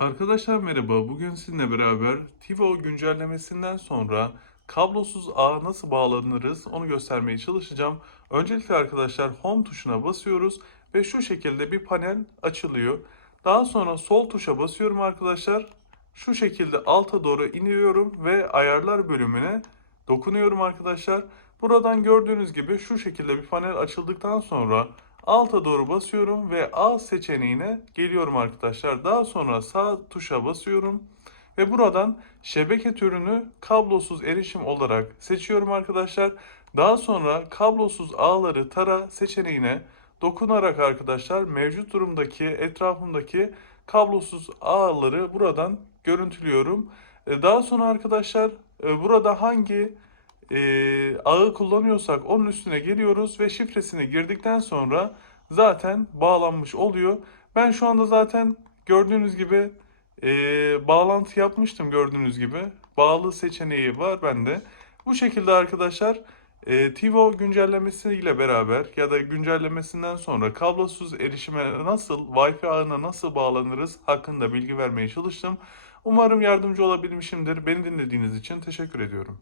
Arkadaşlar merhaba. Bugün sizinle beraber TiVo güncellemesinden sonra kablosuz ağa nasıl bağlanırız onu göstermeye çalışacağım. Öncelikle arkadaşlar Home tuşuna basıyoruz ve şu şekilde bir panel açılıyor. Daha sonra sol tuşa basıyorum arkadaşlar. Şu şekilde alta doğru iniyorum ve ayarlar bölümüne dokunuyorum arkadaşlar. Buradan gördüğünüz gibi şu şekilde bir panel açıldıktan sonra alta doğru basıyorum ve A seçeneğine geliyorum arkadaşlar. Daha sonra sağ tuşa basıyorum ve buradan şebeke türünü kablosuz erişim olarak seçiyorum arkadaşlar. Daha sonra kablosuz ağları tara seçeneğine dokunarak arkadaşlar mevcut durumdaki etrafımdaki kablosuz ağları buradan görüntülüyorum. E, Daha sonra arkadaşlar e, burada hangi e, ağı kullanıyorsak onun üstüne geliyoruz ve şifresini girdikten sonra zaten bağlanmış oluyor. Ben şu anda zaten gördüğünüz gibi e, bağlantı yapmıştım gördüğünüz gibi. Bağlı seçeneği var bende. Bu şekilde arkadaşlar e, TiVo güncellemesiyle beraber ya da güncellemesinden sonra kablosuz erişime nasıl, Wi-Fi ağına nasıl bağlanırız hakkında bilgi vermeye çalıştım. Umarım yardımcı olabilmişimdir. Beni dinlediğiniz için teşekkür ediyorum.